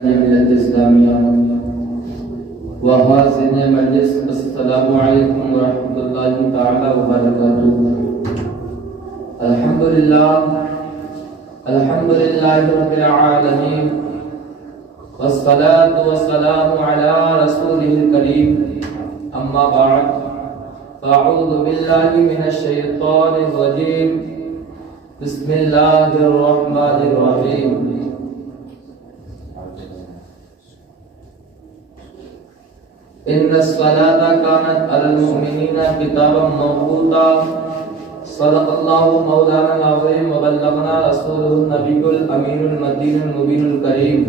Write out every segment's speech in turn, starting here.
ملت اسلامیہ وحاضر مجلس السلام علیکم ورحمۃ اللہ تعالی وبرکاتہ۔ الحمدللہ رب العالمین والصلاة والسلام علی رسولہ الکریم، اما بعد فاعوذ باللہ من الشیطان الرجیم، بسم اللہ الرحمن الرحیم۔ ان الصلاة كانت على المؤمنين كتابا موقوتا، صدق اللہ مولانا العظیم وبلغنا رسوله النبی الامین المتین المبین الکریم،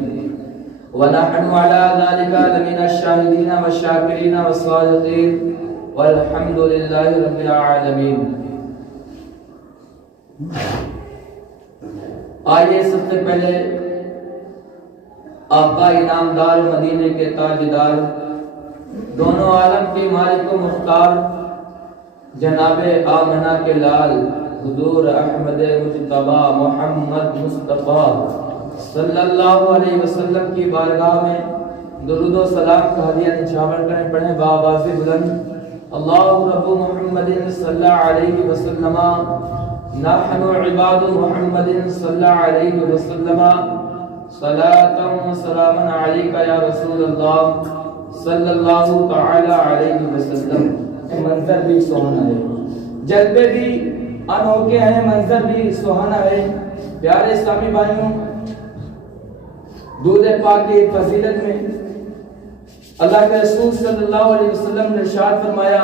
ونحن على ذلك لمن الشاہدین والشاکرین والصادقین، والحمد للہ رب العالمین۔ آئیے سب سے پہلے آقا انعامدار مدینے کے تاجدار، دونوں عالم کے مالک و مختار، جناب آمنہ کے لال حضور احمد مجتبی محمد مصطفیٰ صلی اللہ علیہ وسلم کی بارگاہ میں درود و سلام کا ہدیہ نچھاور کریں، پڑھیں بآواز بلند، اللہ رب محمد صلی اللہ علیہ وسلم، نحن عباد محمد صلی اللہ علیہ وسلم، صلاة و سلام علیک یا رسول اللہ صلی اللہ تعالی علیہ وسلم۔ منظر بھی سہانا ہے، جلوے بھی انوکھے ہیں، منظر بھی سہانا ہے۔ پیارے اسلامی بھائیوں، دودھ پاک کی فضیلت میں اللہ کے رسول صلی اللہ علیہ وسلم نے ارشاد فرمایا،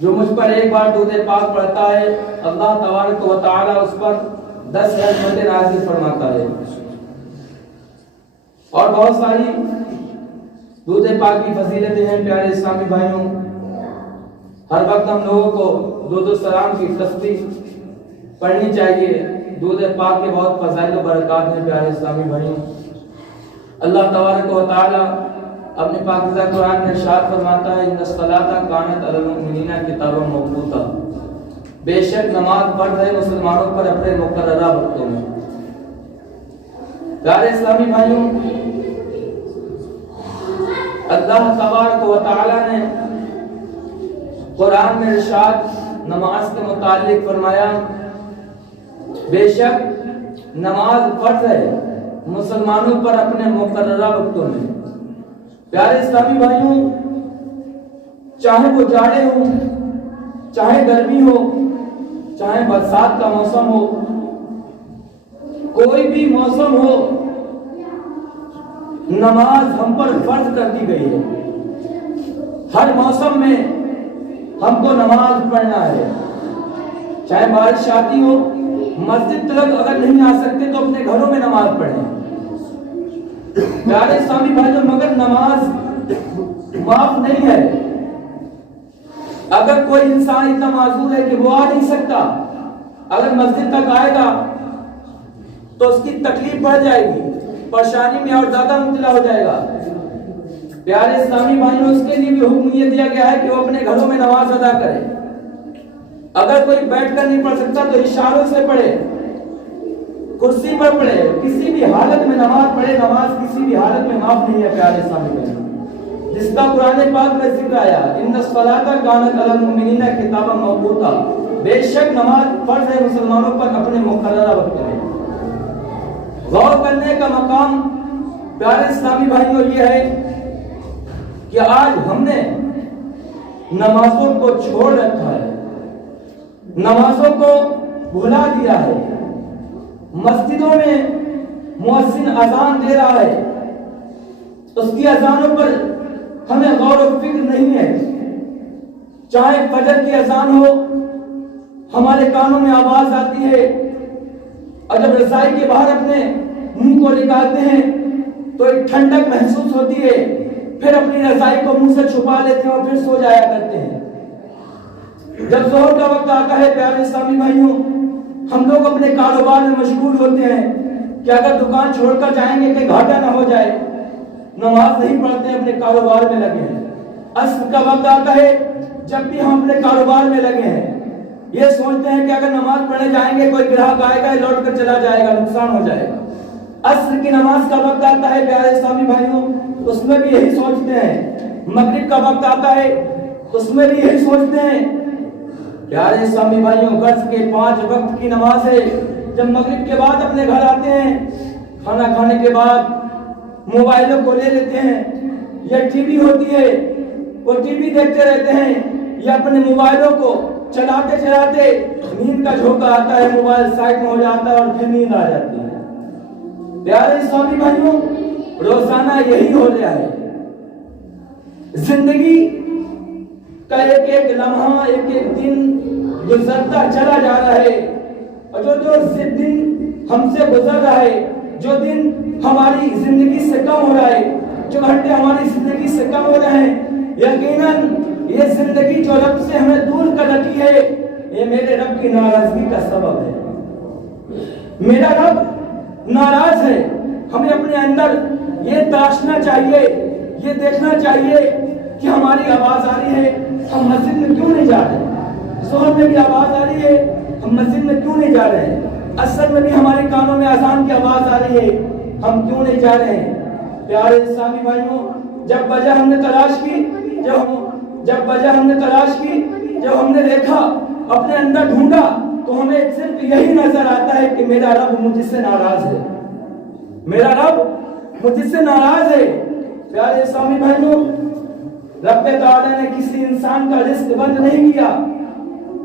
جو مجھ پر ایک بار دودھ پاک پڑھتا ہے اللہ تبارک و تعالی اس پر 10 رحمتیں نازل فرماتا ہے۔ اور بہت ساری دودھ پاک کی فضیلتیں ہیں۔ پیارے اسلامی بھائیوں، ہر وقت ہم لوگوں کو درود و سلام کی تسبیح پڑھنی چاہیے۔ دودھ پاک کے بہت فضائل و برکات ہیں۔ پیارے اسلامی بھائیوں، اللہ تبارک و تعالی اپنے پاکیزہ قرآن میں ارشاد فرماتا ہے، ان الصلاۃ کانت علی المؤمنین کتابا موقوتا، بے شک نماز فرض ہے مسلمانوں پر اپنے مقررہ وقتوں میں۔ پیارے اسلامی بھائیوں، اللہ تبارک و تعالی نے قرآن میں ارشاد نماز کے متعلق فرمایا، بے شک نماز فرض ہے مسلمانوں پر اپنے مقررہ وقتوں میں۔ پیارے اسلامی بھائیوں، چاہے وہ جاڑے ہو، چاہے گرمی ہو، چاہے برسات کا موسم ہو، کوئی بھی موسم ہو، نماز ہم پر فرض کر دی گئی ہے۔ ہر موسم میں ہم کو نماز پڑھنا ہے، چاہے بارش آتی ہو، مسجد تک اگر نہیں آ سکتے تو اپنے گھروں میں نماز پڑھیں۔ پیارے اسلامی بھائیوں، مگر نماز معاف نہیں ہے۔ اگر کوئی انسان اتنا معذور ہے کہ وہ آ نہیں سکتا، اگر مسجد تک آئے گا تو اس کی تکلیف بڑھ جائے گی، پریشانی میں اور زیادہ مبتلا ہو جائے گا۔ پیارے اسلامی بھائیوں، اس کے لیے بھی حکم یہ دیا گیا ہے کہ وہ اپنے گھروں میں نماز ادا کرے۔ اگر کوئی بیٹھ کر نہیں پڑھ سکتا تو اشاروں سے پڑھے، کرسی پر پڑھے، کسی بھی حالت میں نماز پڑھے۔ نماز کسی بھی حالت میں معاف نہیں ہے۔ پیارے اسلامی بھائیوں، جس کا قرآن پاک میں ذکر آیا، ان الصلاۃ کانت علی المؤمنین کتابا موقوتا، بے شک نماز فرض ہے مسلمانوں پر اپنے مقررہ وقت میں۔ غور کرنے کا مقام پیارے اسلامی بھائیوں یہ ہے کہ آج ہم نے نمازوں کو چھوڑ رکھا ہے، نمازوں کو بھلا دیا ہے۔ مسجدوں میں مؤذن اذان دے رہا ہے، اس کی اذانوں پر ہمیں غور و فکر نہیں ہے۔ چاہے فجر کی اذان ہو، ہمارے کانوں میں آواز آتی ہے، اور جب رسائی کے باہر اپنے منہ کو نکالتے ہیں تو ایک ٹھنڈک محسوس ہوتی ہے، پھر اپنی رسائی کو منہ سے چھپا لیتے ہیں اور پھر سو جایا کرتے ہیں۔ جب ظہر کا وقت آتا ہے پیارے اسلامی بھائیوں، ہم لوگ اپنے کاروبار میں مشغول ہوتے ہیں کہ اگر دکان چھوڑ کر جائیں گے کہ گھاٹا نہ ہو جائے، نماز نہیں پڑھتے ہیں، اپنے کاروبار میں لگے ہیں۔ عصر کا وقت آتا ہے، جب بھی ہم اپنے کاروبار میں لگے ہیں، یہ سوچتے ہیں کہ اگر نماز پڑھنے جائیں گے کوئی گراہک آئے گا لوٹ کر چلا جائے گا، نقصان ہو جائے گا۔ عصر کی نماز کا وقت آتا ہے پیارے اسلامی بھائیوں، اس میں بھی یہی سوچتے ہیں، مغرب کا وقت آتا ہے اس میں بھی یہی سوچتے ہیں۔ پیارے اسلامی بھائیوں، غرض کے 5 وقت کی نماز ہے، جب مغرب کے بعد اپنے گھر آتے ہیں، کھانا کھانے کے بعد موبائلوں کو لے لیتے ہیں، یا ٹی وی ہوتی ہے وہ ٹی وی دیکھتے رہتے ہیں، یا اپنے موبائلوں کو چلاتے چلاتے نیند کا جھونکا آتا ہے، موبائل سائڈ میں ہو جاتا ہے اور پھر نیند آ جاتی ہے۔ پیارے اسلامی بھائیوں، روزانہ یہی ہو رہا ہے۔ زندگی کا ایک ایک لمحہ، ایک ایک دن گزرتا چلا جا رہا ہے، اور جو دن ہم سے گزر رہا ہے، جو دن ہماری زندگی سے کم ہو رہا ہے، جو گھنٹے ہماری زندگی سے کم ہو رہے ہیں، یقیناً یہ زندگی جو رب سے ہمیں دور کر رکھی ہے، یہ میرے رب کی ناراضگی کا سبب ہے۔ میرا رب ناراض ہے۔ ہمیں اپنے اندر یہ تراشنا چاہیے، یہ دیکھنا چاہیے کہ ہماری آواز آ رہی ہے، ہم مسجد میں کیوں نہیں جا رہے؟ ظہر میں بھی آواز آ رہی ہے، ہم مسجد میں کیوں نہیں جا رہے ہیں؟ عصر میں بھی ہمارے کانوں میں اذان کی آواز آ رہی ہے، ہم کیوں نہیں جا رہے ہیں؟ پیارے اسلامی بھائیوں، جب وجہ ہم نے تلاش کی، جب ہم نے دیکھا، اپنے اندر ڈھونڈا، تو ہمیں صرف یہی نظر آتا ہے کہ میرا رب مجھ سے ناراض ہے، میرا رب مجھ سے ناراض ہے۔ پیارے اسلامی بھائیوں، رب تعالیٰ نے کسی انسان کا رزق بند نہیں کیا۔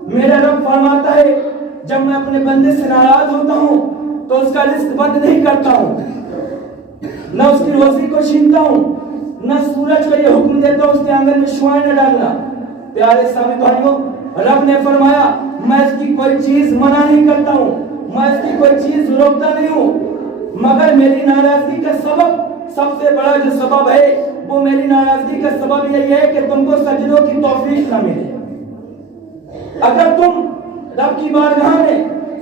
میرا رب فرماتا ہے، جب میں اپنے بندے سے ناراض ہوتا ہوں تو اس کا رزق بند نہیں کرتا ہوں، نہ اس کی روزی کو چھینتا ہوں، نہ سورج کو یہ حکم دیتا ہوں اس کے آنگن میں شعاع نہ ڈالنا۔ پیارے اسلامی بھائیوں، رب نے فرمایا، میں اس کی کوئی چیز منع نہیں کرتا ہوں، میں اس کی کوئی چیز روکتا نہیں ہوں، مگر میری ناراضگی کا سبب، سب سے بڑا جو سبب ہے وہ میری ناراضگی کا سبب یہی ہے کہ تم کو سجدوں کی توفیق نہ ملے۔ اگر تم رب کی بارگاہ میں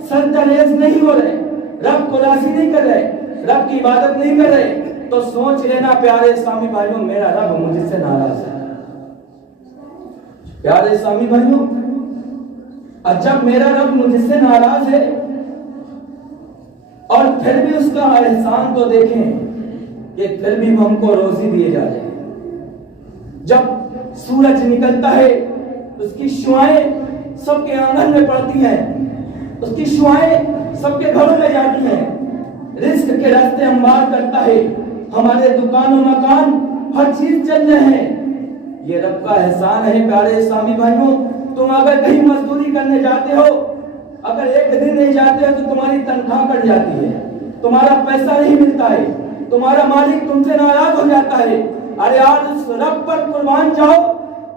سجدہ ریز نہیں ہو رہے، رب کو راضی نہیں کر رہے، رب کی عبادت نہیں کر رہے، تو سوچ لینا پیارے اسلامی بھائیوں، میرا رب مجھ سے ناراض ہے۔ پیارے اسلامی بھائیوں، جب میرا رب مجھ سے ناراض ہے، اور پھر بھی اس کا احسان تو دیکھیں کہ پھر بھی ہم کو روزی دیے جا رہے ہیں۔ جب سورج نکلتا ہے، اس کی شعائیں سب کے آنگن میں پڑتی ہیں، اس کی شعائیں سب کے گھروں میں جاتی ہیں، رزق کے راستے ہموار کرتا ہے، ہمارے دکان و مکان ہر چیز چل رہے ہیں۔ یہ رب کا احسان ہے۔ پیارے اسلامی بھائیوں، تم اگر کہیں مزدوری کرنے جاتے ہو، اگر ایک دن نہیں جاتے ہو تو تمہاری تنخواہ کٹ جاتی ہے، تمہارا پیسہ نہیں ملتا ہے، تمہارا مالک تم سے ناراض ہو جاتا ہے۔ ارے آج اس رب پر قربان جاؤ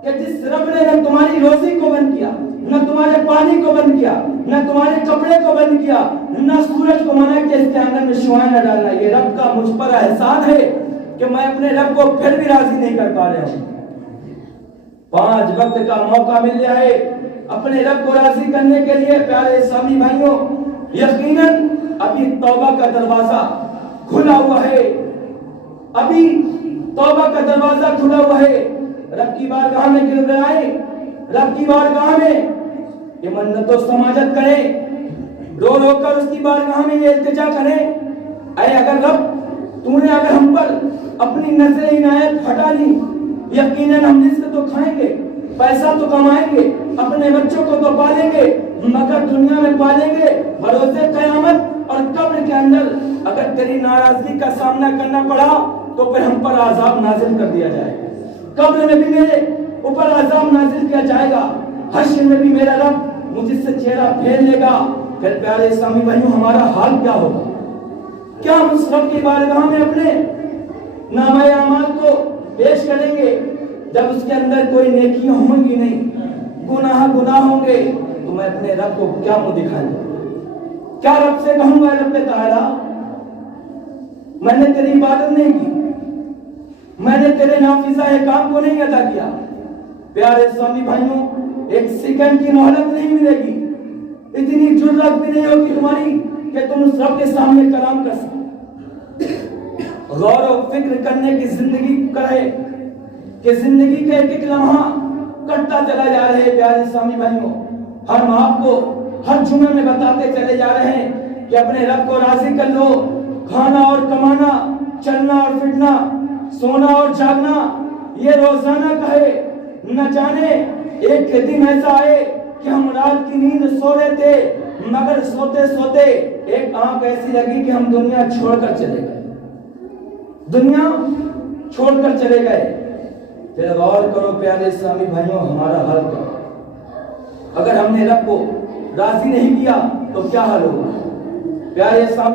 کہ جس رب نے نہ تمہاری روزی کو بند کیا، نہ تمہارے پانی کو بند کیا، نہ تمہارے کپڑے کو بند کیا، نہ سورج کو منع کیا اس کے آنگن میں شعاع نہ ڈالنا۔ یہ رب کا مجھ پر احسان ہے کہ میں اپنے رب کو پھر بھی راضی نہیں کر پا رہا ہوں۔ 5 وقت کا موقع مل رہا ہے اپنے رب کو راضی کرنے کے لیے۔ پیارے اسلامی بھائیوں، یقیناً ابھی توبہ کا دروازہ کھلا ہوا ہے، ابھی توبہ کا دروازہ کھلا ہوا ہے۔ رب کی بارگاہ میں گر گئے، رب کی بارگاہ میں یہ منت و سماجت کریں، رو رو کر اس کی بارگاہ میں یہ التجا کریں، اے اگر رب تو نے اگر ہم پر اپنی نظر عنایت ہٹا لی، یقیناً ہم رزق تو کھائیں گے، پیسہ تو کمائیں گے، اپنے بچوں کو تو پالیں گے، مگر دنیا میں پالیں گے بروز قیامت، اور قبر کے اندر اگر تیری ناراضگی کا سامنا کرنا پڑا تو پھر ہم پر عذاب نازل کر دیا جائے گا، قبر میں بھی میرے اوپر عذاب نازل کیا جائے گا، حشر میں بھی میرا رب مجھ سے چہرہ پھیر لے گا۔ پھر پیارے اسلامی بھائیوں، ہمارا حال کیا ہوگا؟ کیا ہم اس رب کی بارگاہ میں اپنے نامہ اعمال کو پیش کریں گے جب اس کے اندر کوئی نیکیاں ہوں گی نہیں، گناہ ہوں گے، تو میں اپنے رب کو کیا منہ دکھائیں گا؟ کیا رب سے کہوں گا، رب تعالیٰ میں نے تیری عبادت نہیں کی، میں نے تیرے نافذہ احکام کو نہیں ادا کیا؟ پیارے اسلامی بھائیوں، ایک سیکنڈ کی مہلت نہیں ملے گی، اتنی جرأت بھی نہیں ہوگی تمہاری کہ تم اس رب کے سامنے کلام کر سکو۔ غور و فکر کرنے کی زندگی کرے کہ زندگی کا ایک ایک لمحہ کٹتا چلا جا رہا ہے۔ پیارے اسلامی بھائیوں، ہر ماں کو ہر جمعے میں بتاتے چلے جا رہے ہیں کہ اپنے رب کو راضی کر لو، کھانا اور کمانا، چلنا اور پھرنا، سونا اور جاگنا یہ روزانہ کا ہے۔ نہ جانے ایک دن ایسا آئے کہ ہم رات کی نیند سو رہے تھے، مگر سوتے سوتے ایک آنکھ ایسی لگی کہ ہم دنیا چھوڑ کر چلے گئے، دنیا چھوڑ کر چلے گئے۔ پھر غور کرو پیارے اسلامی بھائیوں، ہمارا حل کیا؟ اگر ہم نے رب کو راضی نہیں کیا تو کیا حل ہوگا؟ پیارے اسلامی